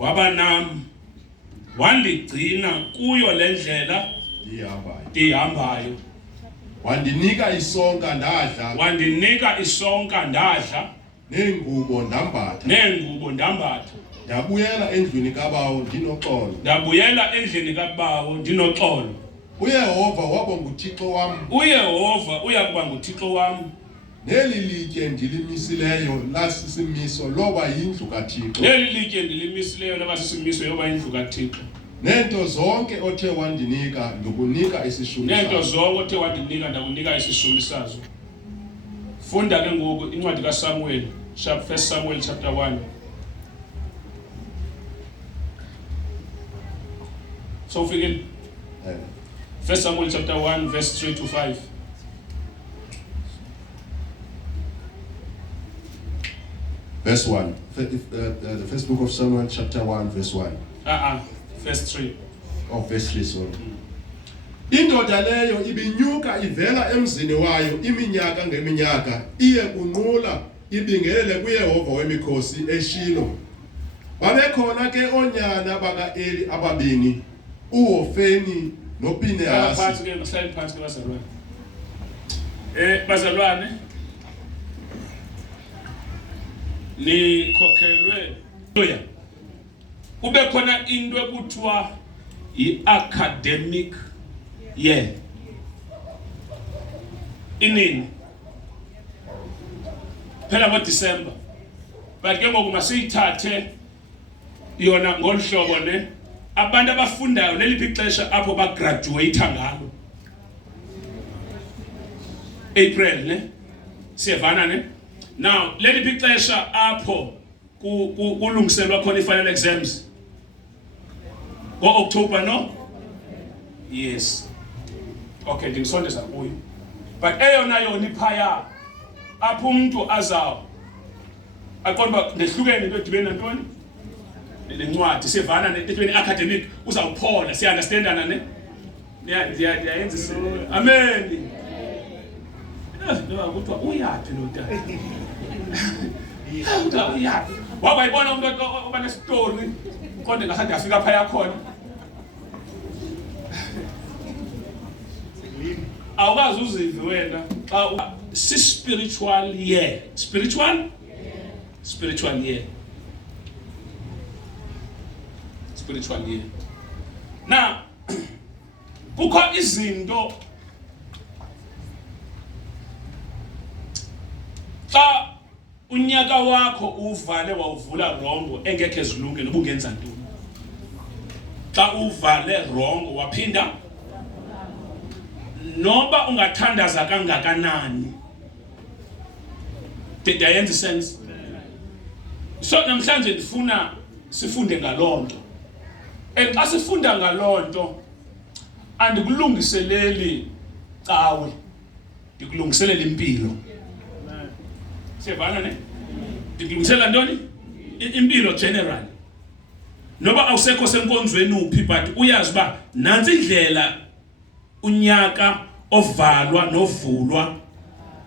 waba nami wandigcina kuyo lendlela ndihambayo. Wandinika isonka ndadla. Nengubo ndambatha. Ndabuyela endlini kabawo ndinoxolo. uYehova waba nguThixo wami. uYehova uyakuba nguThixo wami. Neli litye ndilimisileyo lasisimiso loba yindlu kaThixo. yoba yindlu kaThixo. Nento zonke othe wandinika ngokunika isishumi sazo. Funda ke ngoku incwadi kaSamuel, 1 Samuel chapter 1. So figure 1 Samuel chapter 1 verse 3 to 5. Verse 1. The first book of Samuel chapter 1 verse 1. Verse 3. Oh, verse 3, sorry. Indoda leyo ibinyuka ivela emzini wayo iminyaka ngeminyaka iye kunqula ibingelele kuYehova wemikhosi eShilo. Babekhona ke onyana baka-Eli ababini, uHofeni noPhinehasi. Phansi ke bazalwane. Nikhokhelwe kube khona into ekuthiwa i-academic year. Inini phela ngoDisemba, but ke ngoku masiyithathe yona ngolhlobo ne abantu abafundayo leliphi ixesha apho ba graduate ngalo. April ne siyavana ne. Now leliphi ixesha apho kulungiselwa khona i-final exams. October, no? Yes. Okay, ndingisondeza kuyo. But eyona yona iphaya apho umuntu azawo aqonda ndehlukene into edibene nantoni lencwadi sevana netweni academic uzawuphola siya understandana ne ndiyayenza amen. Kuthiwa uyaphi lo tata kuthiwa uyaphi wabayibona umuntu oba nestory kodwa ngasathi afika phaya khona awukazi uzive wena xa spiritual year. Spiritual year. Now kukho izinto xa unyaka wakho uvale wawuvula wrong engekhe zilunge noba ungenza ntoni. Xa uvale wrong waphinda noba ungathandaza kangakanani. Did I yenza sense? So namhlanje ndifuna sifunde ngalonto. Xa sifunda ngalonto andikulungiseleli cawe, ndikulungiselela impilo. Siyavana ne? Ndikulungisela ntoni? Impilo general. Noba awusekho senkonzweni uphi but uyazi ba nansi indlela unyaka ovalwa novulwa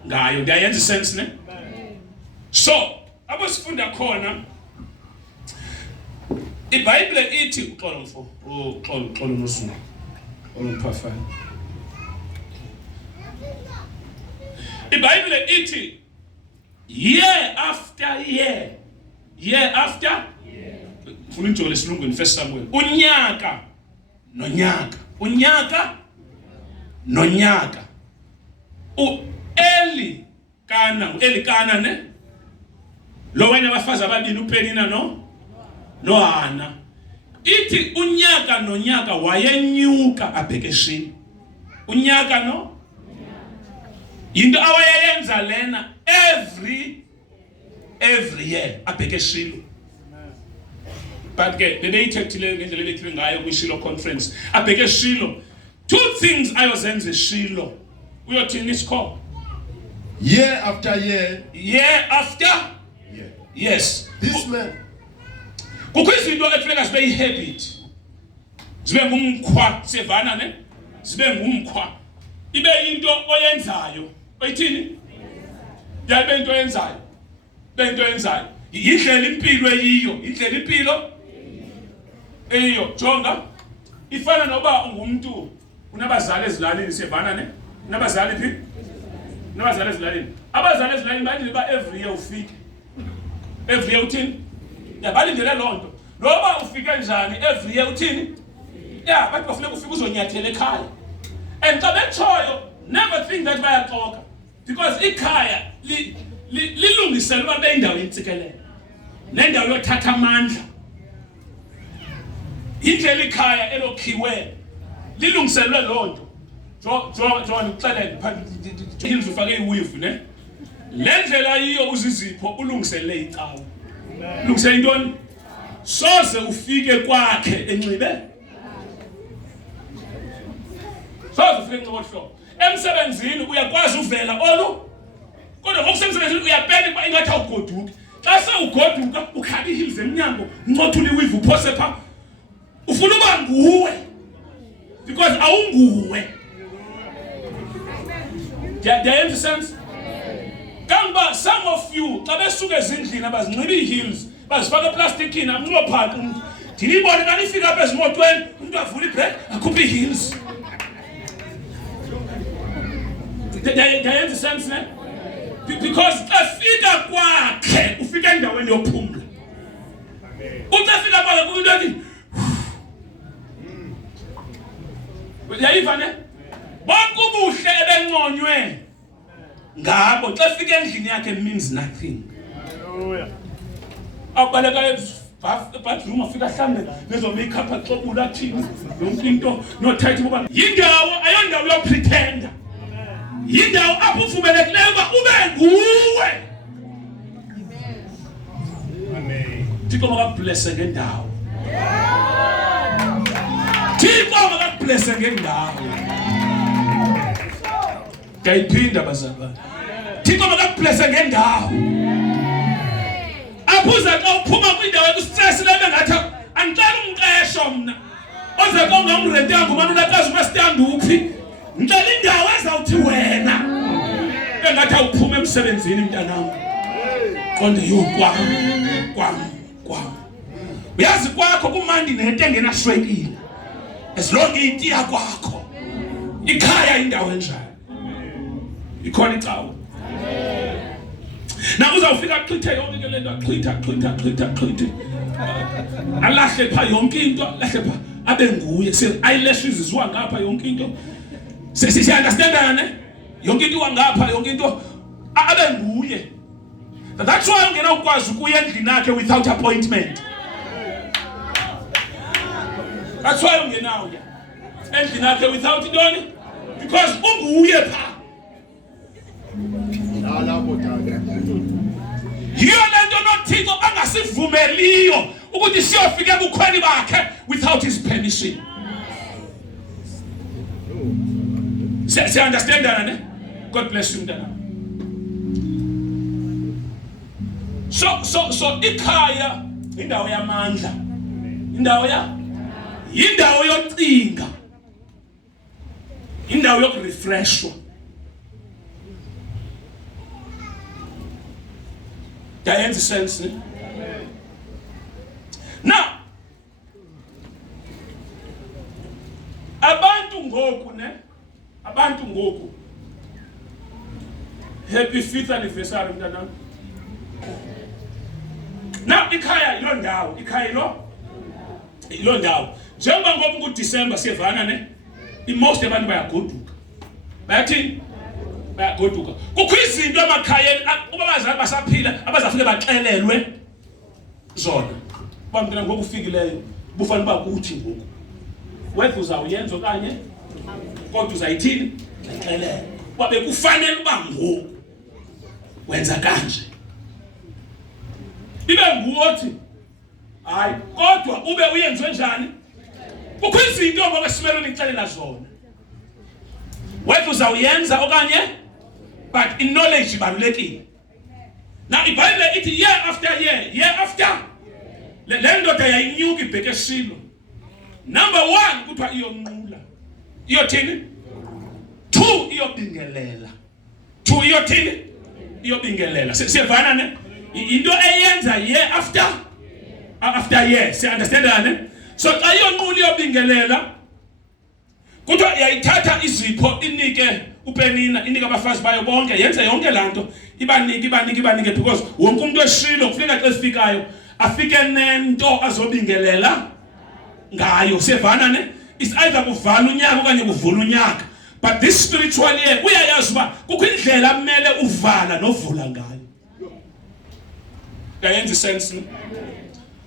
ngayo. Ndiyayenza sense ne? So abasifunda khona iBhayibhile ithi uxolo mfo uxolo nosuku oluphafana. iBhayibhile ithi year after year. Funa injolo lesilungwini 1 Samuel. Unyaka Elikana ne lo wena abafazi ababini uPenina noHana. Ithi unyaka nonyaka wayenyuka abheke eShilo. Unyaka yinto awayenza lena every year abheke eShilo. But ke bebeyithethile ngendlela ebethile ngayo kwiShilo conference abheke eShilo. Two things ayozenza eShilo. Uyothini isikho? Year after year. Yes. This man. Kukho izinto ekufuneka zibe yihabit. Zibe ngumkhwa sevana ne? Zibe ngumkhwa. Ibe into oyenzayo. Oyithini? Yabe into oyenzayo. Yindlela impilo eyiyo. eyo jonga ifana noba ungumuntu unabazali ezilalini siyavana ne nabazali phi nabazali ezilalini abazali ezilalini balindele every year ufike every year uthini balindele lonto noba ufike njani every year uthini bathi bafuneka ufike uzonyathela ekhaya and xa betshoyo never think that bayaxoka because ikhaya lilungiselwe babe indawo yentsikelelo nendawo yothatha amandla indlela ikhaya elokhiwe lilungiselwe lonto John uxelele phakathi ufake iweave ne le ndlela yiyo uzizipho ulungisele icawa ulungisele intoni soze ufike kwakhe enxibe soze ufike enxibe hlobo emsebenzini uyakwazi uvela olu kodwa ngokusemsebenzini uyabheka ukuba ingathi awugoduki xa sewugoduka ukhaba ihills emnyango uncothula iweave uphose pha ufuna uba nguwe because awunguwe. Do you understand? Kangoba some of you xa besuka ezindlini abazinxiba ihills bazifaka eplastikini amnxiba phakathi umuntu ndinibone xa nifika apha ezimotweni umuntu avula ibreak akhuphe ihills. Do you understand ne? Because xa fika kwakhe ufika endaweni yophumla uxa fika kwakhe kumuntu athi uyayiva ne bonke ubuhle ebenconywe ngabo xa fika endlini yakhe means nothing. Hallelujah. Abaleka bathroom afika hlambe lezo makeup axobula thini yonke into no tight ngoba yindawo ayondawo yo pretender. Yindawo apho uvumelekileyo uba ube nguwe. Amen. Thixo makablesse ngendawo. Thixo makablesse ngendawo. Kayiphinda bazalwane. Thixo makablesse ngendawo. Aphuza xa uphuma kwindawo ekustress lebe ngathi angicela umqesho mna. Oze xa ungamrentanga ngumana unakazi umastand uphi. Ngicela indawo ezawuthi wena. Engathi awuphuma emsebenzini mntanami. Qonde kwam. Uyazi kwakho kumandi nento engenashwekile. Esilonke itiya kwakho. Ikhaya indawo enjalo. Ikhona icawa. Na uzawufika axhithe yonke le nto axhithe. Alahle pha yonke into, alahle pha abe nguye. Eyelashes izwa ngapha yonke into. Siya understand ne? Yonke into wangapha yonke into abe nguye. That's why ungena ukwazi ukuya endlini yakhe without appointment. That's why ungena uya endlini yakhe without idoni because unguye pha. Yiyo lento noThixo angasivumeliyo ukuthi siyofike ebukhweni bakhe without his permission. Say understand that, ne? God bless you mntana. So ikhaya indawo yamandla. Indawo yocinga. Indawo yokurefreshwa. That sense, ne? Now, abantu ngoku. Happy 5th anniversary mntanami. Now ikhaya ilo ndawo. Njengoba ngoku kuDecember siyevana ne? Most abantu bayagoduka. Bayathini? Bayagoduka. Kukho izinto emakhayeni uba bazali basaphila abazafike baxelelwe zona. Bamntana ngoku ufikileyo bufanele ba kuthi ngoku. Wethu uzawuyenza okanye kodwa uzayithini? Baxelele. Kwabe kufanele uba ngoku wenza kanje. Ibe nguwothi hayi kodwa ube uyenziwe njani? Kukho izinto ngoba simele nixelela zona. Wethu uzawuyenza okanye but in knowledge ibalulekile. Now iBhayibhile ithi year after le ndoda yayinyuka ibheke eShilo. Number 1 kuthiwa iyonqula. Iyothini? 2 iyobingelela. 2 iyothini? Iyobingelela. Siyevana ne? Into eyenza year after year. See understand that ne? So xa iyonqula iyobingelela kuthiwa yayithatha izipho inike uPenina, inike abafazi bayo bonke, yenze yonke lanto ibanike because wonke umuntu eshilo kufuneka xa efikayo afike nento azobingelela ngayo. Siyevana ne? It's either kuvala unyaka okanye kuvula unyaka. But this spiritual year uyayazi uba kukho indlela kumele uvala novula ngayo. Kayenza sense ne?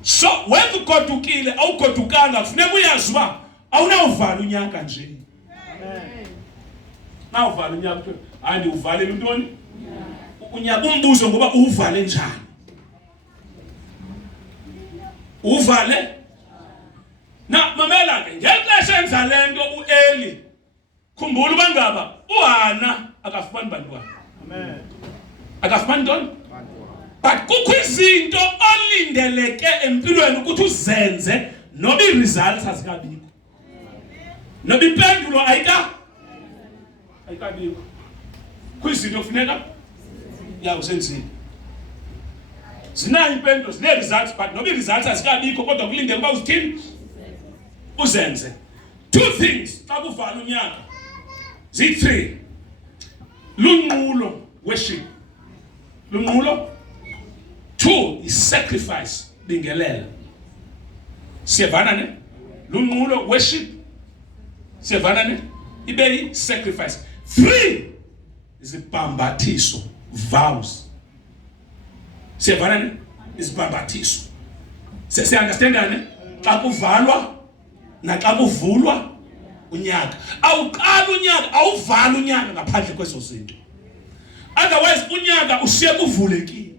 So when ugodukile awugodukanga kufuneka uyazi uba awunawuvala unyaka nje. Amen. Nawuvala unyaka hayi ndiuvalele intoni? Unyaka umbuzo ngoba uvale njani? Uvale na mamela ke ngexesha enza lento uEli khumbula ubangaba uHana akafumani bantwana. Amen. Akafumani ntoni? But kukho izinto olindeleke empilweni ukuthi uzenze noba iresults azikabikho. Noba impendulo ayikabikho. Kuyizinto kufuneka usenzile. Zina impendulo, zine results but noba iresults azikabikho kodwa kulindele uba uzithini? Uzenze. Two things xa kuvala unyaka. Zi-3. Lunqulo worship. Lunqulo. 2 is sacrifice, bingelela. Siyevana ne? Lunqulo worship. Siyevana ne? Ibe sacrifice. 3 is ibhambathiso, vows. Siyevana ne? Is ibhambathiso. Siya understand ne? Xa kuvalwa na xa kuvulwa unyaka. Awuqala unyaka, awuvala unyaka ngaphandle kwezo zinto. Otherwise unyaka ushiye kuvulekile.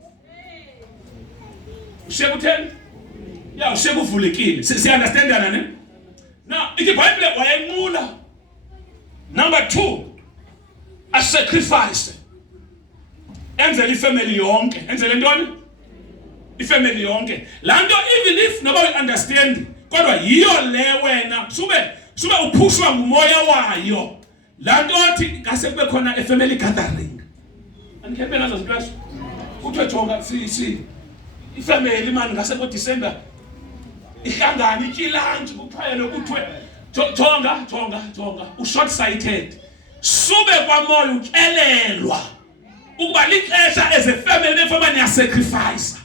Ushiye kutheni? Yeah, ushiye kuvulekile. Siya understand ne? Now, ithi iBhayibhile wayenqula. Number 2, a sacrifice. Enzele ifamily yonke. Enzele ntoni? Ifamily yonke. Lanto even if nobody understand, kodwa yiyo le wena sube uphushwa ngumoya wayo. Lanto othi ngase kube khona a family gathering. Andikhephe nazo zinto ezo. Kuthiwe jonga si ifamily man ngase ko December ihlangana itshilanje kuphayele kuthiwe jonga short sighted. Sube kwamoya ukelelwa ukuba lixesha as a family nefama niya sacrifice.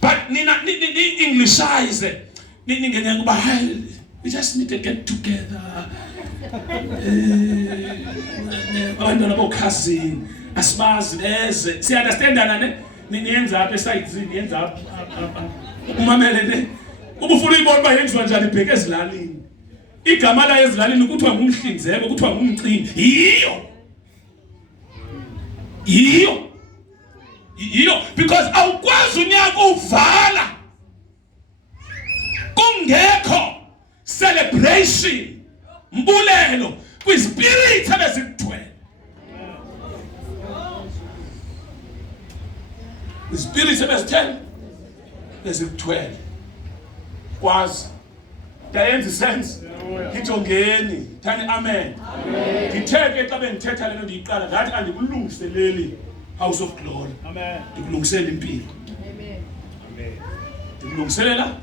But nina Englishize ningene kuba we just need to get together. Abantwana bokhazini asibazi beze. Si understand ne? Niyenza apha esayidini, niyenza apha. Umamele ne? Ubufuna uyibona uba yenziwa njani ibheke ezilalini. Igama la ezilalini kuthiwa ngumhlinzeko, kuthiwa ngumcimbi. Yiyo because awukwazi unyaka uvala kungekho celebration, mbulelo kwispirit ebezikuthwele. Ispirit ebezikuthwele. Kwazi dayenza sense. Ngijongeni thani amen. Ngitheke xa bengithetha lento ndiyiqala ngathi andikulungiseleli house of glory. Amen. Ndikulungisela impilo. Amen. Ndikulungiselela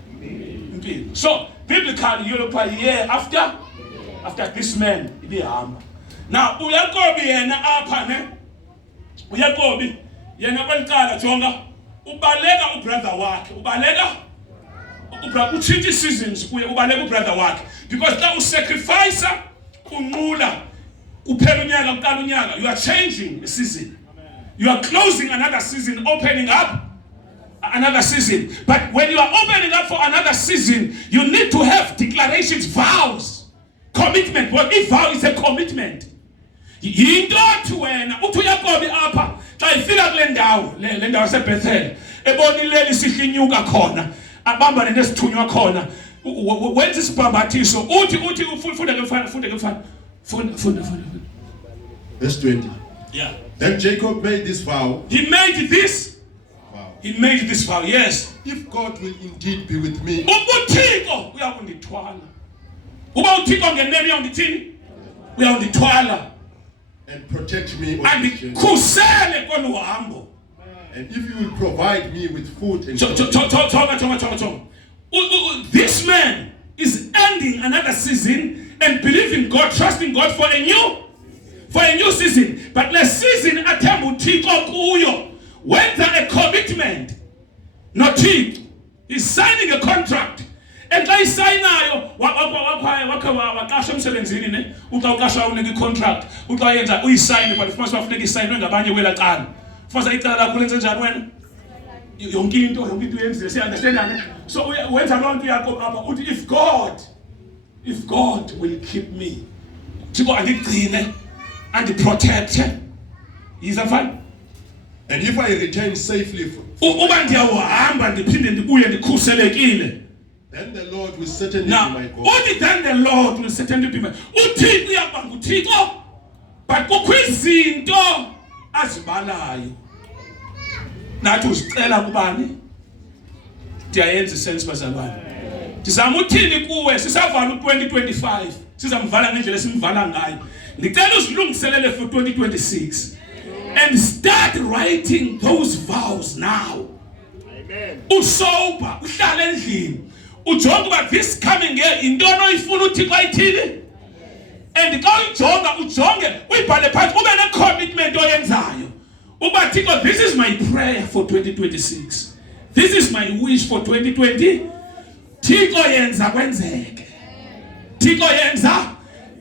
impilo. So biblically Europe a year after this man ibihamba. Now uYakobi yena apha ne? uYakobi yena kwelicala jonga ubaleka ubrother wakhe. Ubaleka uchitha seasons kuye ubaleka ubrother wakhe because xa usacrifice unqula kuphela unyaka uqala unyaka, you are changing a season. You are closing another season, opening up another season. But when you are opening up for another season, you need to have declarations, vows, commitment. Well, if vow is a commitment. Yinto athi wena uthi uYakobi apha xa ifika kule ndawo yaseBethel ebonileli sihlinyuka khona abamba nesithunywa khona wenza isibhambathiso uthi ufunda ke mfana. Verse 20. Yeah. Then Jacob made this vow. He made this vow. Yes. If God will indeed be with me. UThixo uyakundithwala. Uba uThixo ngenene uyangithini? Uyangithwala. And protect me on this journey. Andikhusele koluhambo. And if you will provide me with food and Jonga. This man is ending another season and believing God, trusting God for a new season. But the season athemba uThixo kuyo. When a commitment, not Thixo, he's signing a contract. And xa isayinayo waqasha emsebenzini ne uxa uqasha unike contract uxa yenza uyisayine but futhi bafuneka isayinwe ngabanye welaqala futhi icala lakho lenze njani wena yonke into yenziwe si understand. So wenza lonke yakho apha uthi if God will keep me Thixo angigcine andiprotect yiza mfana. And if I return safely uba ndiyawuhamba ndiphinde ndibuye ndikhuselekile, then the Lord will certainly be my God. Only then the Lord will certainly be my God. uThixo uyaba nguThixo, but kukho izinto azibalayo. Nathi uzicela kubani? Ndiyayenza isense bazalwane. Ndizama uthini kuwe sisavala u2025. Sizamvala ngendlela esimvala ngayo. Ngicela uzilungiselele for 2026. And start writing those vows now. Amen. Usober, uhlala endlini. Ujonga uba this coming year intoni oyifuna uThixo ayithini. And xa uyijonga ujonge uyibhale phansi ube ne-commitment oyenzayo. Uba Thixo, this is my prayer for 2026. This is my wish for 2020. Thixo yenza kwenzeke. Thixo yenza.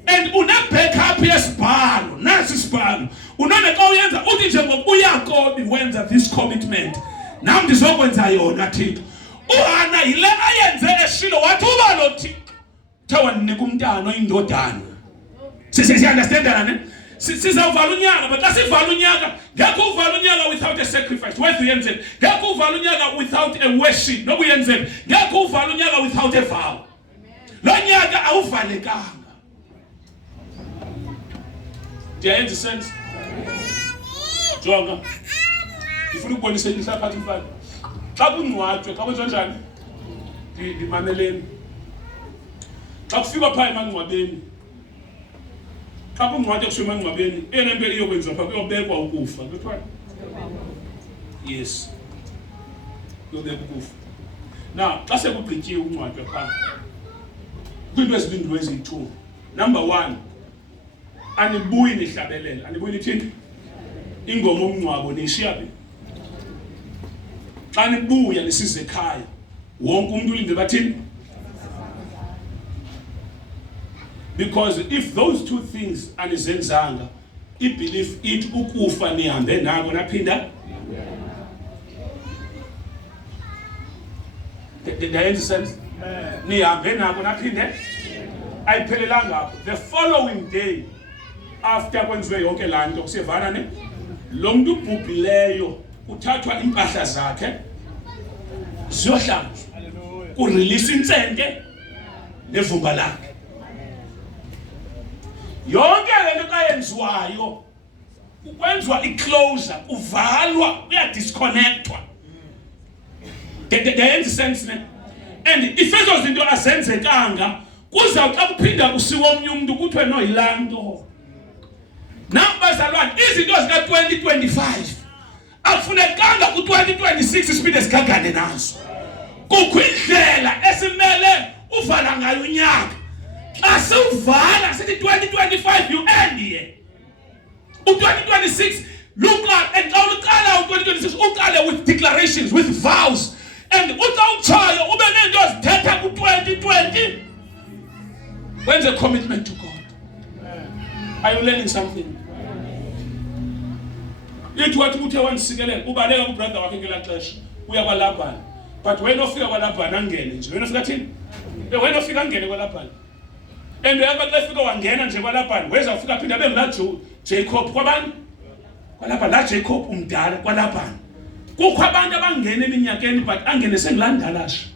And una-backup yesibhalo. Nasi isibhalo. Unone xa uyenza uthi njengoba uyakobi wenza this commitment. Nam ndizokwenza yona Thixo. uHana yile ayenze eShilo wathi uba lo Thixo thawa ndinika umntana oyindodana. Siyaunderstandana ne? Sizawuvala unyaka, but xa sivala unyaka ngekho uvala unyaka without a sacrifice. Whether uyenze ngekho uvala unyaka without a worship. Noba uyenze ngekho uvala unyaka without a vow. Lo nyaka awuvalekanga. Ndiyayenza sense. Jonga. Ngifuna ukubonisa inhla phansi mfana. Xa kungcwatshwe xa kwenza njani? Ndimameleni. Xa kufika phaa emangcwabeni. Xa kungcwatshwe kushiya emangcwabeni, eyona nto iyokwenziwa phaa kuyobekwa ukufa. Kuthiwa? Yes. Kuyobekwa ukufa. Now, xa sekugqityiwe ukungcwatywa phaa. Kwiinto ezilindwe eziyi-2. Number 1. Anibuyi nihlabelela. Anibuyi nithini? Ingoma omngcwabo niyishiya phi? Xa nibuya nisize ekhaya, wonke umuntu ulinde bathini? Because if those two things anizenzanga, i-belief ithi ukufa nihambe nako naphinda. Ndayenza sense? Nihambe nako naphinde? Ayiphelelanga apho. The following day, after kwenziwe yonke laa nto kusiyevana ne? Lo muntu ubhubhileyo uthathwa impahla zakhe ziyohlanjwa. Kurelease intsente nevumba lakhe. Yonke le nto kayenziwayo ukwenziwa i-closure, uvalwa, uyadisconnectwa. Ndayenza sense ne? And if ezo zinto azenzekanga kuza xa kuphinda kusiwa omnye umuntu kuthiwe no yilaa nto. Nambazalwane izinto zika-2025 akufunekanga ku-2026 siphinde sigagane nazo. Kukho indlela esimele uvala ngayo unyaka. Xa siwuvala sithi 2025 you end here. U-2026 look at and xa uqala u-2026 uqale with declarations, with vows. And uxa utshayo ube neento zithetha ku-2020. When's a commitment to God? Are you learning something? Yithi wathi uthe wandisikelela ubaleka kubrother wakhe ngelaa xesha uya kwaLabhani. But wena ofika kwaLabhani angene nje. Wena ofika thini? Wena ofika angene kwaLabhani. And uyaba xa efika wangena nje kwaLabhani weza ufika phinda abe ngulaa Jacob kwabani? KwaLabhani laa Jacob umdala kwaLabhani. Kukho abantu abangena eminyakeni but angene sengulaa ndalasha.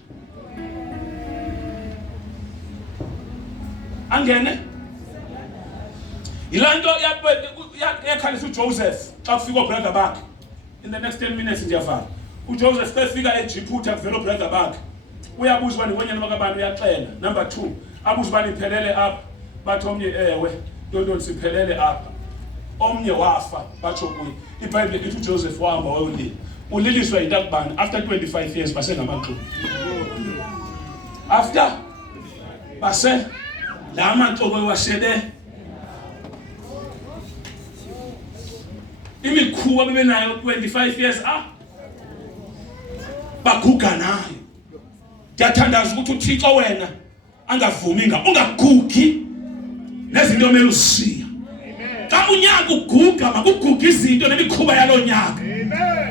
Angene yilaa nto yakhalisa uJoseph xa kufika obrother bakhe. In the next 10 minutes ndiyavala. uJoseph xa efika eJiphuta kuvela obrother bakhe. Uyabuza uba ningonyana bakabani uyaxela. Number 2, abuza uba niphelele apha. Bathi omnye ewe, ntontoni siphelele apha. Omnye wafa batsho kuye. iBhayibhile ithi uJoseph wahamba wayolila. Uliliswa yinto akubani after 25 years basengamaxuku. After base la manhloko ewashebe imikhuba bebenayo 25 years baguga nayo. Ngiyathandaza ukuthi uThixo wena angavumi ungagugi nezinto omele ushiya. Xa unyaka uguga makuguga izinto nemikhuba yalonyaka.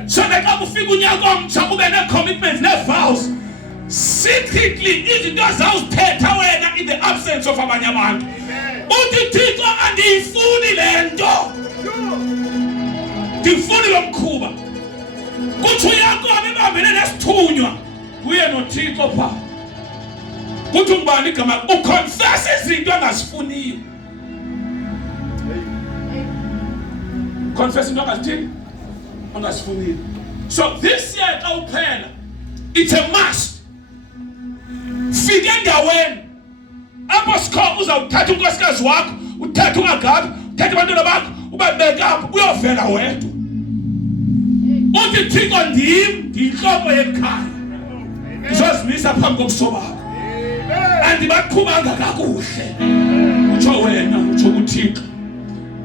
So that xa kufika unyaka omtsha ube ne-commitments ne-vows secretly izinto zawuzithetha wena in the absence of abanye abantu. Uthi Thixo andiyifuni lento. Ndifuni lo mkhuba. Kuthi uYakobe ebambene nesithunywa kuye noThixo pha. Kuthi ngubani igama uconfess izinto angazifuniyo. Confess into angazithini? Angazifuniyo. So this year xa uphela it's a must. Fika endaweni apho sikho uzawuthatha unkosikazi wakho, uthatha uNgagabi, uthatha abantwana bakho, ubabeke apho uyovela wedwa. Uthi Thixo ndiyinhloko yekhaya. Ngizozimisa phambi kobuso bakho. Andibaqhubanga kakuhle. Utsho wena, utsho kuThixo.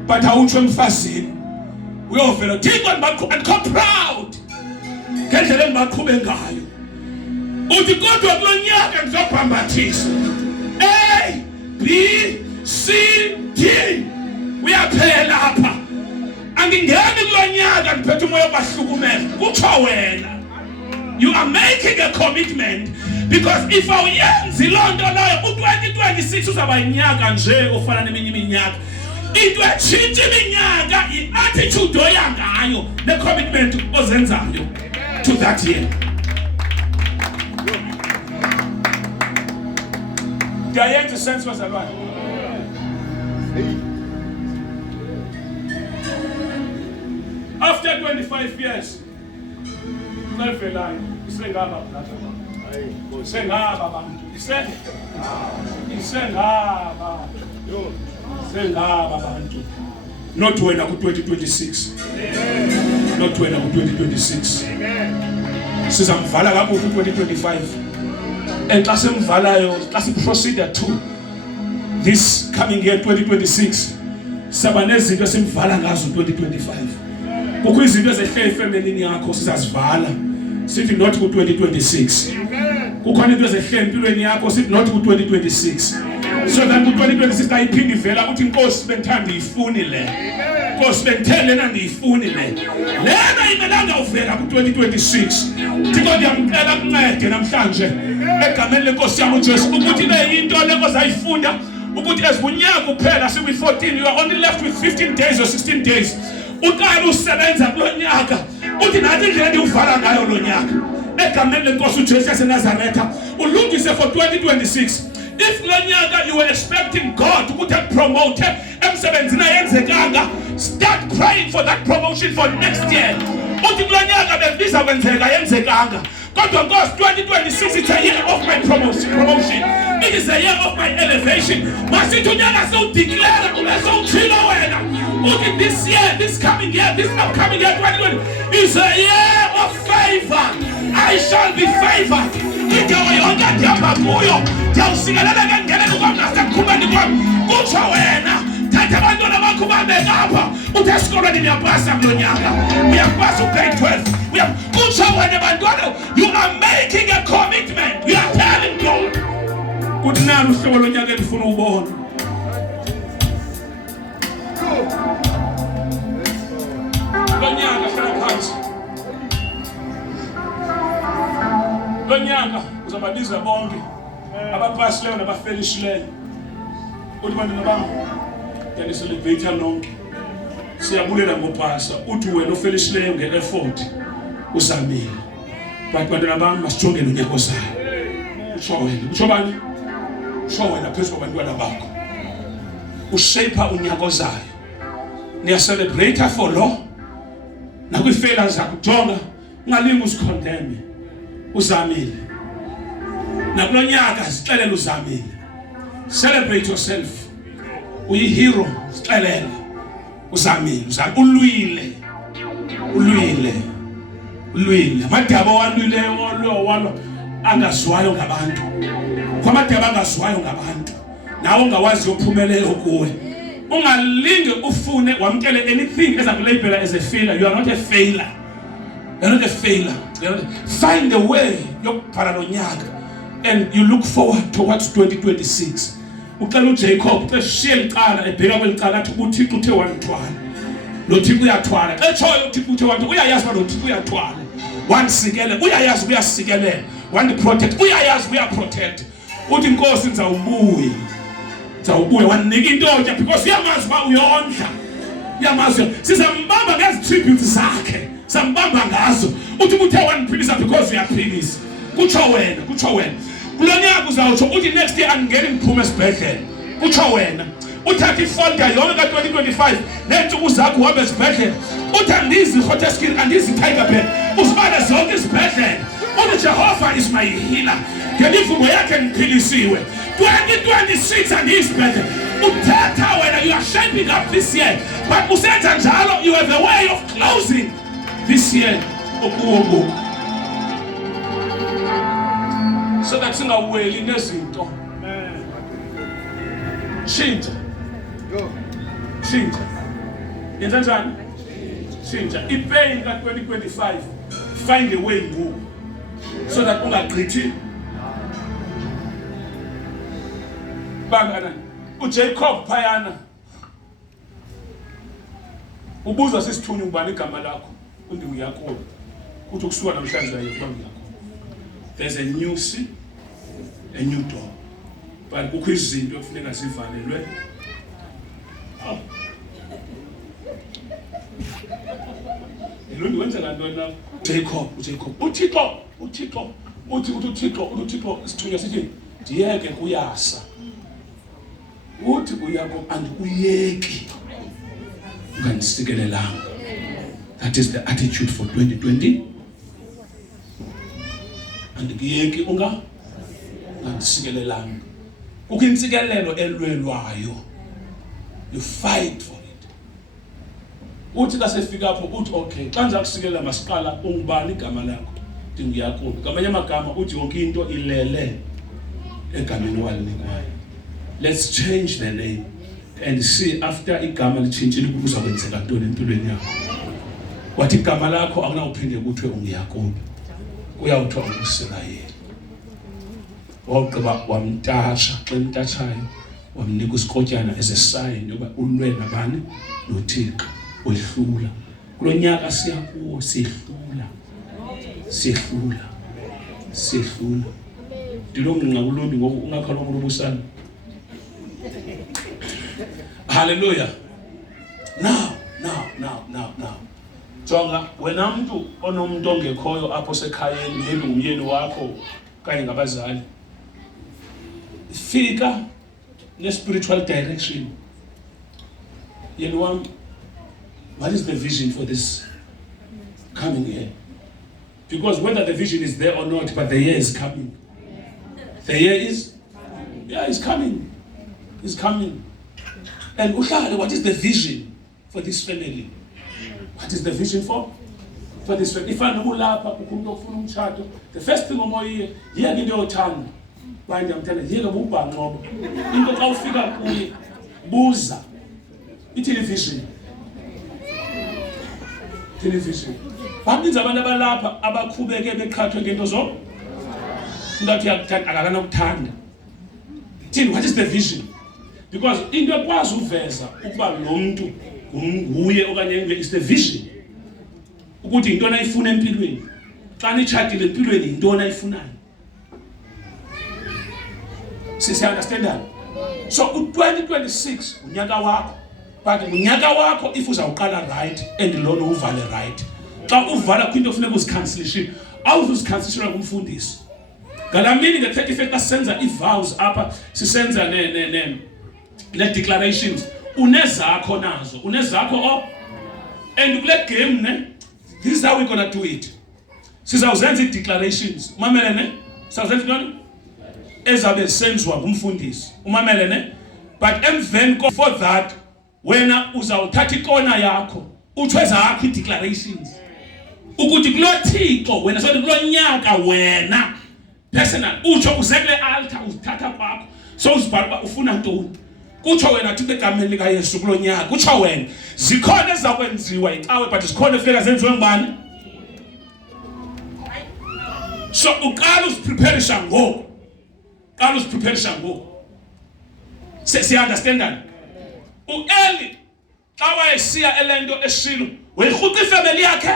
But awutsho emfazini. Uyovela Thixo andikho proud. Ngendlela engibaqhube ngayo. Uthi kodwa kulonyaka ngizobhambathisa. A, B, C, D. Uyaphela lapha. Angingeni kulonyaka ngiphethe umoya obahlukumeza. Kutsho wena. You are making a commitment because if awuyenzi lonto leyo u2026 uzaba inyaka nje ofana neminye iminyaka. Into etshintsha iminyaka iattitude oyangayo ne-commitment ozenzayo to that year. Ndiyayenza sense wazalwane. After 25 years Nalvelayo isengaba bantu isengaba bantu not wena ku 2026 not wena ku 2026 sizamvala lapho ku 2025 and xa semvalayo xa siproceed to this coming year 2026 saba nezinto esimvala ngazo 2025. Kukho izinto ezehle efamily yakho sizazivala sithi not ku 2026. Kukhona into ezehle empilweni yakho sithi not ku 2026. So that ku 2026 ayiphindi ivela ukuthi inkosi bengithanda ifuni le. Inkosi bengithele lena ndiyifuni le. Lena imelanga uvela ku 2026. Thixo ndiyamcela kuncede namhlanje egameni lenkosi yami uJesu ukuthi le into le ozayifunda ukuthi esibunyaka uphela sibi 14 you are only left with 15 days or 16 days. Uqala usebenza kulonyaka uthi nathi indlela endiuvala ngayo lonyaka egameni lenkosi uJesu yaseNazaretha ulungise for 2026. If lonyaka you were expecting God to promote emsebenzini ayenzekanga, start praying for that promotion for next year. Uthi lonyaka bendiza kwenzeka yenzekanga. Kodwa Nkosi 2026 it's a year of my promotion. It is a year of my elevation. Masithi unyaka sewudeclare ubesewuthilo wena. Uthi this year, this coming year, this upcoming year 2020 is a year of favor. I shall be favored. Indawo yonke ndihamba kuyo ndiyawusikelela ngengenelo kwami nasekhubeni kwami. Kutsho wena thatha abantwana bakho babeke apha uthi esikolweni niyapasa kulonyaka uyapasa ugrade 12 kutsho wena bantwana you are making a commitment. You are telling God kuthi nalo uhlobo lonyaka endifuna ubona. Lonyaka hlala phansi. Lonyaka uzababiza bonke abapasileyo nabafelishileyo. Uthi bantwana bami ngiyacelebrate nonke. Siyabulela ngopasa. Uthi wena ofelishileyo nge-effort uzamile. But bantwana bami masijonge lonyaka ozayo. Utsho wena. Utsho bani? Utsho wena phezu kwabantwana bakho. Ushape unyaka ozayo. Niya-celebrate for lo. Nakwifela zakho jonga ungalingi uzicondemn. Uzamile. Nakulonyaka sixelele uzamile. Celebrate yourself. Uyi-hero, sixelele. Uzamile, ulwile. Ulwile. Amadaba walwileyo walo angazwayo ngabantu, kwamadeba angazwayo ngabantu, nawe ungawazi uphumelelo kuwe. Ungalinge ufune wamkele anything ezakulabela as a failure. You are not a failure. You are not a failure. Find a way yokuphala lo nyaka and you look forward towards 2026. Ucela uJacob eshiye licala ebheka kwelicala athi uThixo uthe wanithwala. Lo Thixo uyathwala. Etshoyo uThixo uthe wanithwala. Uyayazi lo Thixo uyathwala. Wandisikele, uyayazi uyasikelela. Wandiprotect, uyayazi uyaprotect. Uthi inkosi nizawubuya. Zawubuya wanika into nje because uyamazi ba uyondla. Uyamazi sizambamba ngezi tributes zakhe. Sambamba ngazo. Uthi uthe waniphilisa because uyaphilisa. Kutsho wena. Kulonyaka uzawutsho uthi next year angingeni ngiphume esibhedlela. Kutsho wena. Uthatha ifolder yonke ka2025 nensuku zakho uhambe esibhedlela. Uthi andizi Hoteskin andizi Tiger Bear. Usibale zonke esibhedlela. Uthi Jehova is my healer. Ngemivumo yakhe ngiphilisiwe. 2026 andisibhedlela. Uthatha wena, you are shaping up this year. But usenza njalo, you have a way of closing this year. So that singaweli nezinto. Shintsha. Yenza njani? Shintsha. Ipain ka 2025. Find a way go. So that ungagqithi. Bangana. uJacob phayana. Ubuza sisithunywa ubani igama lakho. Undi uyakoba. Kuthi kusuka namhlanje ayekho ngiyakho. There's a new sea, a new door. But kukho izinto ekufuneka zivalelwe. Ilungu wenza ngantoni lapho? Jacob. uThixo sithunywa sithi ndiyeke kuyasa. Uthi uyakob andikuyeki. Ungandisikelelanga. That is the attitude for 2020. Andikuyeki ungandisikelelanga. Kukho intsikelelo elwelwayo. You fight for it. Uthi kasefika apho uthi okay, xa ndiza kusikelela masiqala ungubani igama lakho? Ndingiyakuba. Ngamanye amagama uthi yonke into ilele egameni walinikwayo. Let's change the name and see after igama litshintshile kuza kwenzeka ntoni empilweni yakho. Wathi igama lakho akunawuphinde kuthiwe ungiyakuba. Kuyawuthiwa unguSirayeli. Waqaba wamtasha, xa emtatshayo wamnika isikhotyana as a sign yoba ulwe nabani noThixo wehlula. Kulonyaka siya kuwo sihlula. Dilonga kulombi ngoku ungakhala ngobusana. Hallelujah. Now. Jonga wena umuntu onomuntu ongekhoyo apho sekhayeni maybe umyeni wakho kanye ngabazali. Fika ne spiritual direction. You know what is the vision for this coming year? Because whether the vision is there or not, but the year is coming. The year is it's coming. It's coming. And what is the vision for this family? What is the vision for this family? If I know lapha umuntu ofuna umshado, the first thing omoye yeke into yothanda. Manje I'm telling you, yeke ubhanqobo. Into xa ufika kuye buza television. Baninzi abantu abalapha abakhubeke beqhathwe ngento zo. Ngathi yakuthanda akakanokuthanda. Thini, what is the vision? Because into ekwazi uveza ukuba lo muntu nguye okanye is the vision. Ukuthi into ayifuna empilweni. Xa nitshadile empilweni into ayifunayo. Sisi understand that? So 2026 unyaka wakho. But unyaka wakho if uzawuqala right and lona uvale right. Xa uvala kwinto ofuneka uzikhanselishe, awuzikhanselishelwa ngumfundisi. Ngalamini nge-31st senza i-vows apha, sisenza le declarations. Unezakho nazo, and kule game this is how we're going to do it. Sizawuzenza i-declarations. Umamele ne? Sizawuzenza ntoni? Ezabe senzwa ngumfundisi. Umamele ne? But emveni for that, wena uzawuthatha ikona yakho, uthweza yakho i-declarations. Ukuthi kulo Thixo wena sothi kulo nyaka wena personal. Utsho uzekule altar uzithatha kwakho. So uzibhala uba ufuna ntoni. Kutsho wena athi begameni lika Yesu kulonyaka. Kutsho wena zikhona ezakwenziwa icawe but zikhona efika zenziwe ngubani? So uqala uzipreparisha ngoku. Qala uzipreparisha ngoku. Si understand? U-Eli xa wayesiya elento eShilo wayirhuqa ifamily yakhe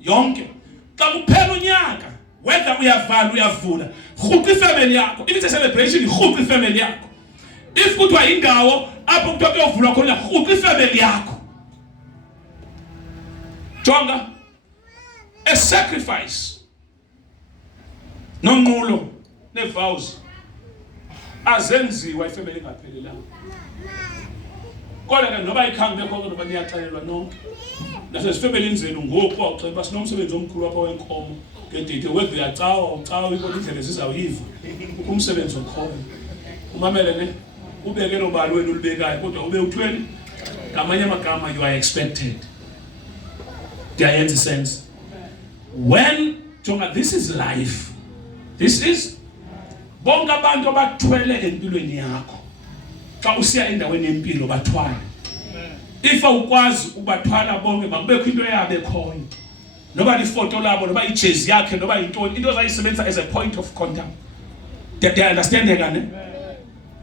yonke. Xa kuphela unyaka whether uyavala uyavula rhuqa ifamily yakho. If it's a celebration rhuqa ifamily yakho. If kuthiwa indawo apho kuthiwa kuyovulwa khona rhuqa ifamily yakho. Jonga a sacrifice nonqulo nevows azenziwa ifamily engaphelelanga. Kodwa ke noba ikhambe konke noba niyaxelelwa nonke nasesifemelini zenu ngoku awuxeba sinomsebenzi omkhulu apha wenkomo ngedide wethu uyacawa ucawa ikho indlela zizawuyiva umsebenzi okhona umamele ne ubeke lo bali wenu libekayo kodwa ube uthweni ngamanye amagama you are expected. Diyenza sense when jonga this is life. This is bonke abantu abathwele empilweni yakho. Xa usiya endaweni yempilo bathwala. If awukwazi ubathwala bonke makubekho into yabe khona. Noba ifoto labo noba ijezi yakhe noba intoni into zayisebenza as a point of contact. They understand ngane?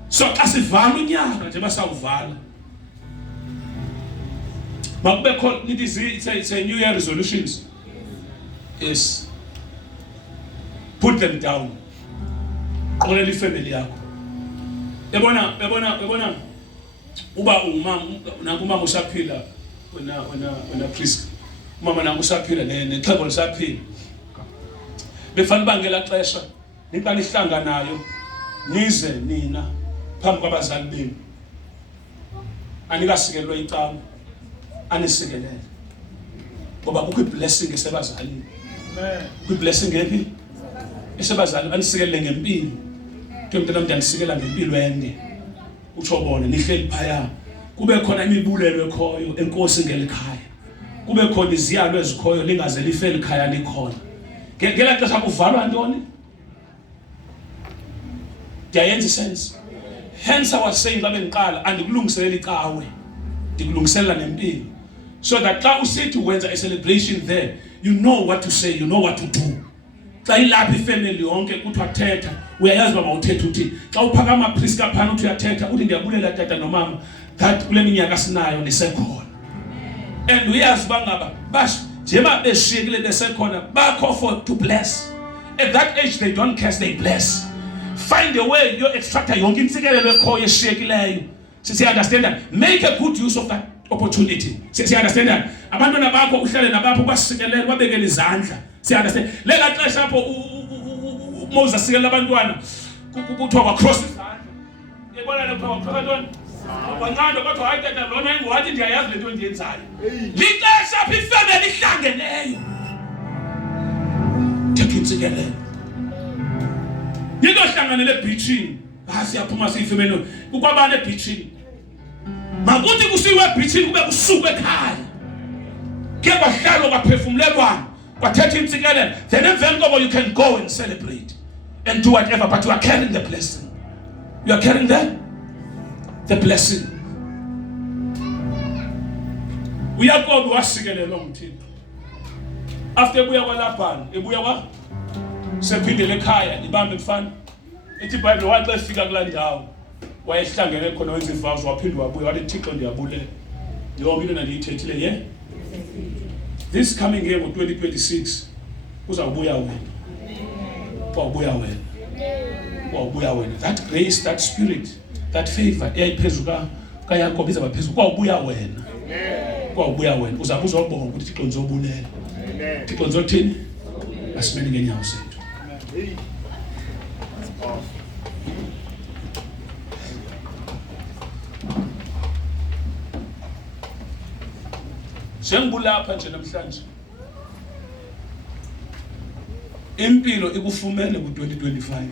So xa sivala unyaka nje basawuvala. Makubekho nithi say New Year resolutions. Yes. Put them down. Qolela ifamily yakho. Ebona uba umama nakumama usaphila wena Chris umama nangu usaphila nexhego lisaphila befana bangela xesha niqala ihlanga nayo nize nina phambi kwabazali benu anikasikelwa icawa anisikelele ngoba kukho iblessing esebazalini ku blessing ngephi esebazali anisikelele ngempilo mntwana mntandisikela ngempilo ende utsho bona nihleli phaya kube khona imibulelo ekhoyo enkosi ngelikhaya kube khona iziyalo ezikhoyo lingaze life elikhaya likhona ngela xesha kuvalwa ntoni. Diyenza sense. Hence I was saying xa bengiqala andikulungiselela icawe ndikulungiselela nempilo so that xa usithi wenza a celebration there you know what to say, you know what to do. Xa ilapha ifamily yonke kuthiwa thetha uyayazi uba mawuthethe uthi xa uphakama priest kaphana uthi uyathetha uthi ndiyabulela tata nomama that kule minyaka sinayo nisekhona and uyazi uba ngaba basho njeba beshiyekile besekhona bakho for to bless. At that age they don't curse, they bless. Find a way you extract yonke intsikelelo ekhoyo eshiyekileyo. Siya understand that? Make a good use of that opportunity. Siya understand that? Abantwana bakho uhlale nabapho basikelele babekele izandla. Siya understand? Lela xesha apho uMoses sikelela abantwana kuthiwa kwa cross izandla. Yebona lokho kwa cross ntoni? Kwancane kodwa hayi tata lona engowathi ndiyayazi lento endiyenzayo. Lixesha apha ifamily ihlangeneyo. Take intsikelelo. Yinto hlanganele ebeachini siyaphuma siyifemeni ukwabana ebeachini makuthi kusiwe ebeachini kube kusuka ekhaya ke kwahlalo kwaphefumulelwana kwathetha intsikelelo then emveni koko you can go and celebrate and do whatever but you are carrying the blessing, you are carrying the blessing. Uyakobe wasikelelwa ngumthini after ebuya kwalaphana ebuya kwa sephindele ekhaya ibambe mfana ithi iBhayibheli waxa efika kula ndawo wayehlangene khona wenza ivows waphinde wabuya wathi Thixo ndiyabulela yonke into nandiyithethile ye this coming year ngo-2026 uzawubuya wena that grace, that spirit, that favor eyayiphezu kaYakobe izaba phezulu kwawubuya wena uzabe uzobonga ukuthi Thixo ndizobulela Thixo ndizothini asimele ngenyawo zethu. Njengibulapha nje namhlanje impilo ikufumene ku-2025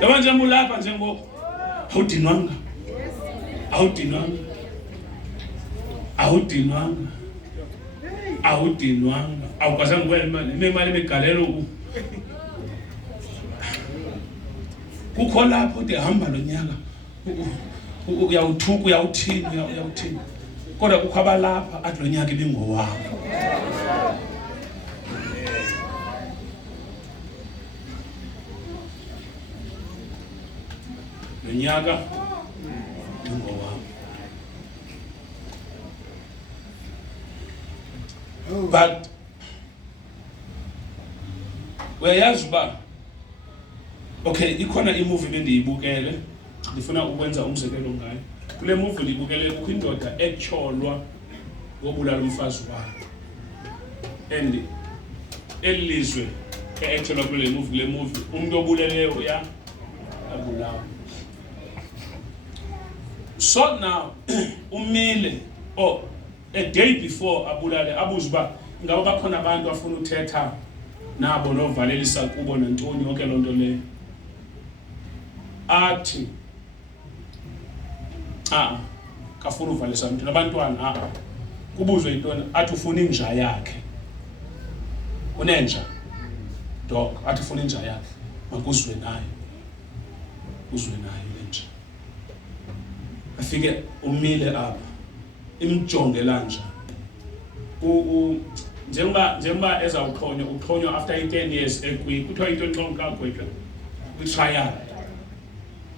yaba njengibulapha njengoko awudinwanga awudinwanga awukwazanga ukwenza imali emigalelo kukho lapho uthi hamba lo nyaka uyawuthuka uyawuthini kodwa kukho abalapha athi lo nyaka ibingowabo. Lo nyaka ibingowabo. But uyayazi uba okay ikhona imovie bendiyibukele ndifuna ukwenza umzekelo ngayo. Kule movie ndiyibukele kukho indoda etyholwa ngobulala umfazi wayo and elizwe etyholwa kule movie umuntu obuleleyo abulawa. So now umile a day before abulale abuze uba ngaba bakhona abantu afuna uthetha nabo novalelisa kubo nantoni yonke loo nto leyo. Athi kafuna uvalisa umuntu nabantwana kubuzwe intoni athi ufuna inja yakhe unenja dog athi ufuna inja yakhe makuzwe nayo lenja afike umile apha imjongela nje njengoba ezawuxhonywa after 10 years kuthiwa into enxonka kwethu kwi-trial.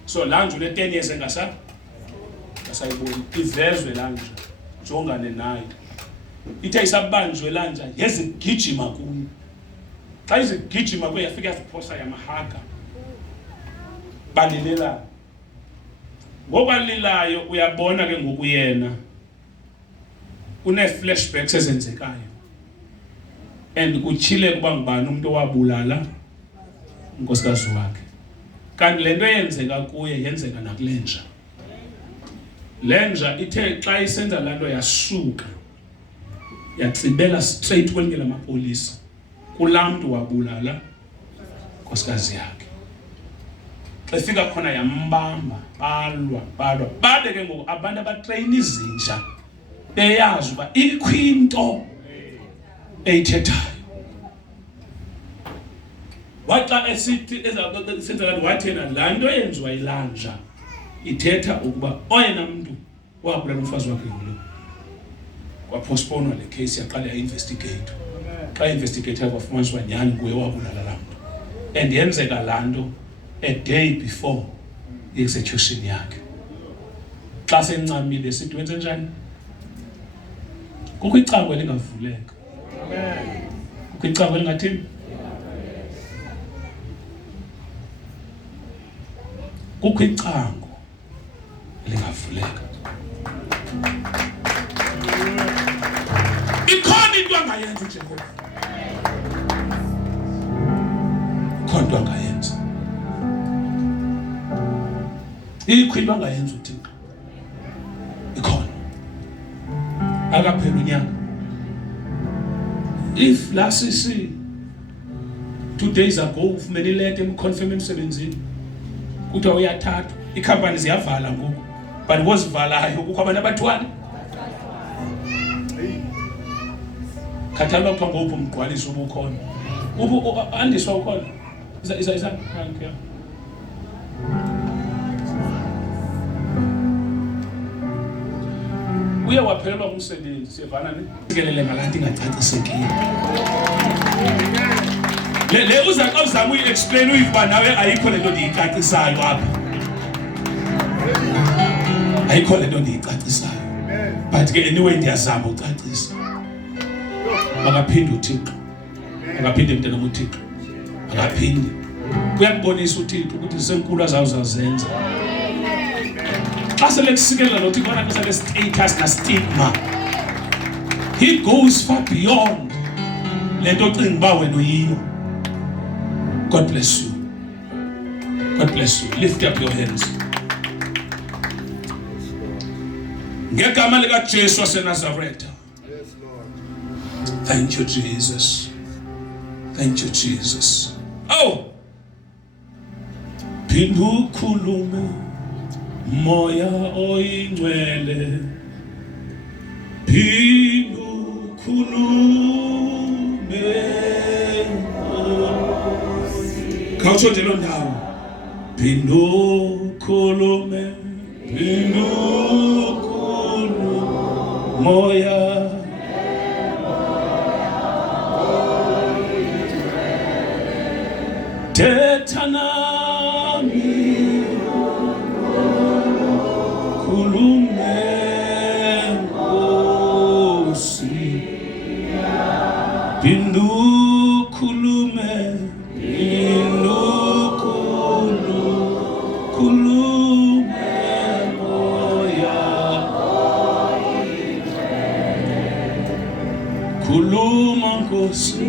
So lanje une-10 years engasayiboni ivezwe lanje jongane nayo ithe isabanjwe lanje yezigijima kuyo. Xa izigijima kuyo yafika yaziphosa yamahaga balilelana. Ngokwalilayo uyabona ke ngoku yena une-flashbacks ezenzekayo and kutshile kuba ngubani umuntu owabulala unkosikazi wakhe. Kanti le nto yenzeka kuye yenzeka nakulenja. Lenja ithe xa isenza laa nto yasuka yatsibela straight kwelinye lamapolisa kulaa mntu wabulala unkosikazi yakhe. Xa ifika khona yambamba balwa bade ke ngoku abantu abatreyina izinja beyazi uba ikho into eyithethayo. Waxa esithi esenza kanti wathi yena laa nto yenziwa yilanja ithetha ukuba oyena mntu wabulala umfazi wakhe ngulo. Kwapostponwa le case yaqala ya-investigate. Xa investigate kwafumaniswa nyhani nguye wabulala laa mntu and yenzeka laa nto a day before i-execution yakhe. Xa sencamile sithi wenze njani? Kukho icango elingavuleka. Kukho icango elingathini? Kukho icango elingavuleka. Ikhona into angayenza uJehova. Ikhona into angayenza. Ikho into angayenza uThixo. Ikhona. Akaphela unyaka. If last sisi 2 days ago ufumene ileta emconfirm emsebenzini kuthiwa uyathathwa, ikhampani ziyavala ngoku, but ngozivalayo kukho abantu abathwani. Khathalwa kuthiwa ngophi umgqwaliso ubukhona. Andiswa ukhona. Isa thank you. Uye waphelelwa ngumsebenzi siyavana ne? Sikelele ngalanti ingacacisekile. Le uzaka uzama uyi-explain uyiva nawe ayikho lento ndiyicacisayo apha. Ayikho lento ndiyicacisayo. But ke anyway ndiyazama ucacisa. Akaphinde uThixo. Akaphinde mntana uThixo. Akaphinde. Kuyakubonisa uThixo ukuthi senkulu azawuzazenza. Xa sele kusikelela nokuthi khona kusale status na stigma. He goes far beyond lento ocinga uba wena uyiyo. God bless you. God bless you. Lift up your hands. Ngegama likaJesu waseNazaretha. Yes, Lord. Thank you, Jesus. Thank you, Jesus. Oh! Phindu khulume moya oyingcwele. Phindu khulume Khawutsho nje loo ndawo. Pindukhulume, pindukhulume, moya. Thetha nami, khulume Nkosi. Pindukhulume, khulume moya. Khuluma Nkosi.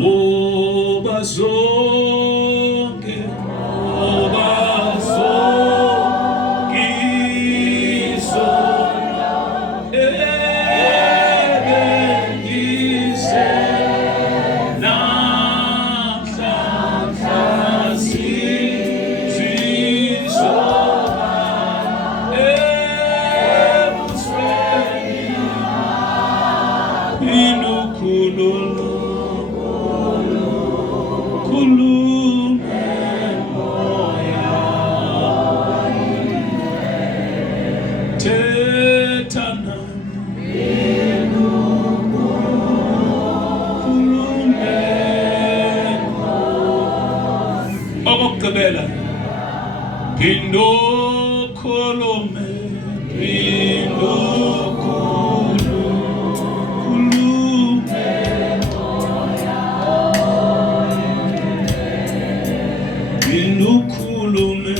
Ngoba zonke izona ebengise namhlanje zizoba ebusweni inukhululo. Khulume moya, thetha nami, khulume. Okokugqibela, pindukhulume, khulume.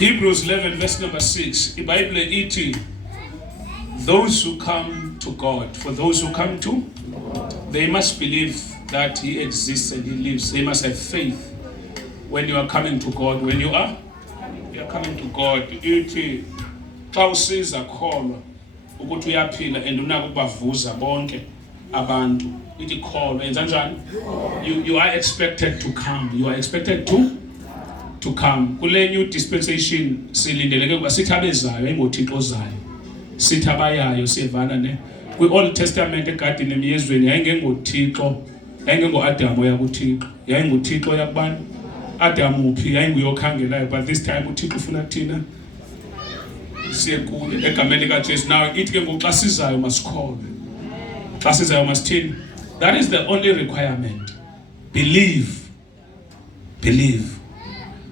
Hebrews 11 verse number 6. iBhayibhile ithi, those who come to God, for those who come to, they must believe that He exists and He lives. They must have faith when you are coming to God. When you are coming to God, ithi xa usiza kholwa ukuthi uyaphila and unako ukubavuza bonke abantu. Ithi kholwa yenza njani? You are expected to come. You are expected to come. Kule new dispensation silindeleke ukuba sithi abezayo ayingothixo ozayo, sithi abayayo siyevana ne kwi-Old Testament egadini emyezweni yayingengothixo, yayingengo-Adamu yakuthixo, yayinguthixo yakubani? Adamu uphi? Yayinguyokhangelayo. But this time uthixo ufuna thina siye kuye egameni likaJesu. Now ithi ke ngoku xa sizayo masikholwe, xa sizayo masithini? That is the only requirement. Believe.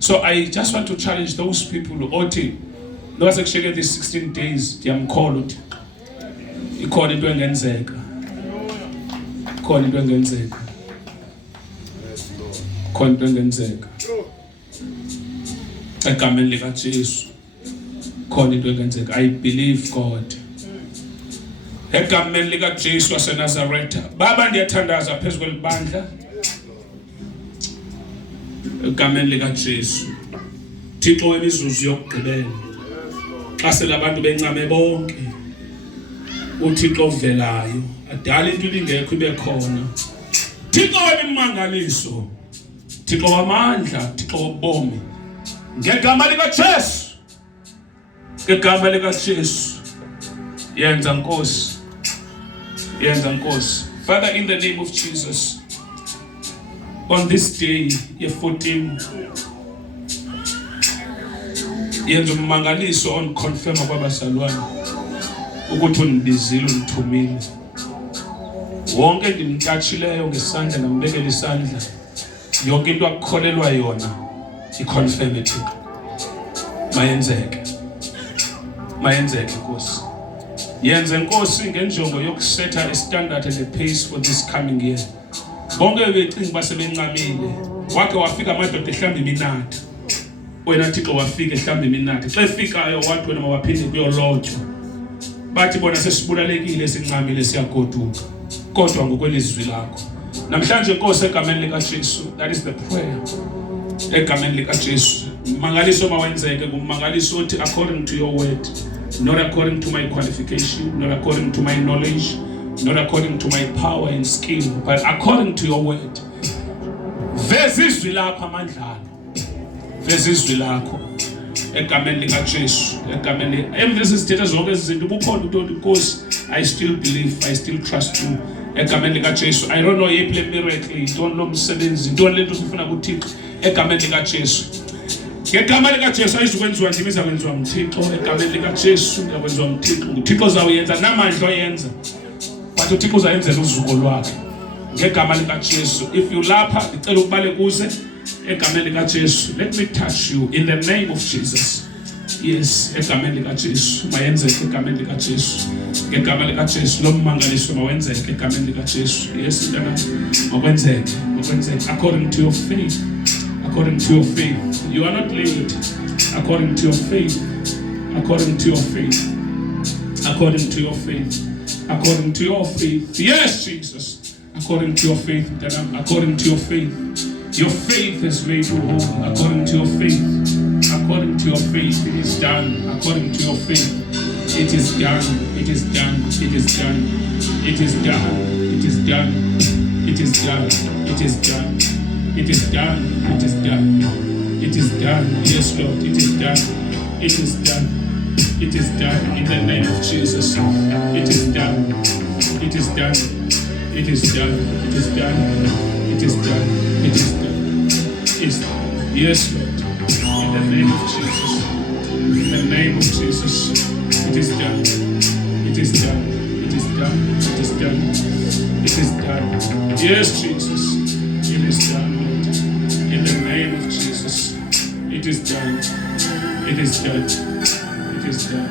So I just want to challenge those people who othi noba sekushiyeke these 16 days ndiyamkholwa uthi ikhona into engenzeka, khona into engenzeka egameni likaJesu, khona into engenzeka. I believe God egameni likaJesu waseNazaretha. Baba, ndiyathandaza phezu kwelibandla egameni likaJesu, Thixo wemizuzu yokugqibela, xa sele abantu bencame bonke, uThixo ovelayo adala into ibingekho ibe khona, Thixo wemimangaliso, Thixo wamandla, Thixo wobomi, ngegama likaJesu, ngegama likaJesu, yenza Nkosi, yenza Nkosi. Father, in the name of Jesus, on this day, ye 14 Yenza ummangaliso onconfirma kwabazalwane ukuthi undibizile undithumile. Wonke endimcatshileyo ngesandla ngambekela isandla, yonke into akukholelwa yona iconfirm Thixo. Mayenzeke Nkosi. Yenze Nkosi ngenjongo yokusetha istandard and the pace for this coming year. Bonke becinga basebencamile, wakhe wafika amadoda ehlamba iminatha. Wena Thixo wafika ehlamba iminatha. Xa efikayo wathi wena mawaphinde kuyolotywa. Bathi bona sesibulalekile sincamile siyagoduka. Kodwa ngokwelizwi lakho. Namhlanje Nkosi egameni lika Jesu, that is the prayer. Egameni lika Jesu. Mangaliso mawenzeke, kumangaliso uthi according to your word, not according to my qualification, not according to my knowledge, not according to my power and skill, but according to your word. Veza izwi lakho amandlalo. Veza izwi lakho. Egameni lika Jesu, egameni emvezi sithetha zonke izinto ubukhona uNtoni Nkosi, I still believe, I still trust you. Egameni lika Jesu, I don't know yiphi le miracle, intoni lo msebenzi, intoni lento sifuna kuThixo. Egameni lika Jesu. Ngegama lika Jesu ayizukwenziwa nje izakwenziwa uMthixo. Egameni lika Jesu izakwenziwa uMthixo. uThixo uzawuyenza namandla oyenza. But uThixo uzayenzela uzuko lwakhe. Ngegama lika Jesu. If you lapha ngicela ukubale kuze egameni lika Jesu. Let me touch you in the name of Jesus. Yes, egameni lika Jesu. Mayenzeke egameni lika Jesu. Ngegama lika Jesu lo mmangaliso mawenzeke egameni lika Jesu. Yes, ndana makwenzeke according to your faith. According to your faith. You are not late. According to your faith. According to your faith. According to your faith. According to your faith. Yes, Jesus. According to your faith. According to your faith. Your faith has made you whole. According to your faith. According to your faith. It is done. According to your faith. It is done. It is done. It is done. It is done. It is done. It is done. It is done. It is done. It is done. It is done. Yes, Lord. It is done. It is done. It is done. In the name of Jesus. It is done. It is done. It is done. It is done. It is done. It is done. It's done. Yes, Lord. In the name of Jesus. In the name of Jesus. It is done. It is done. It is done. It is done. It is done. Yes, Jesus. It is done. In the name of Jesus, it is done. It is done. It is done.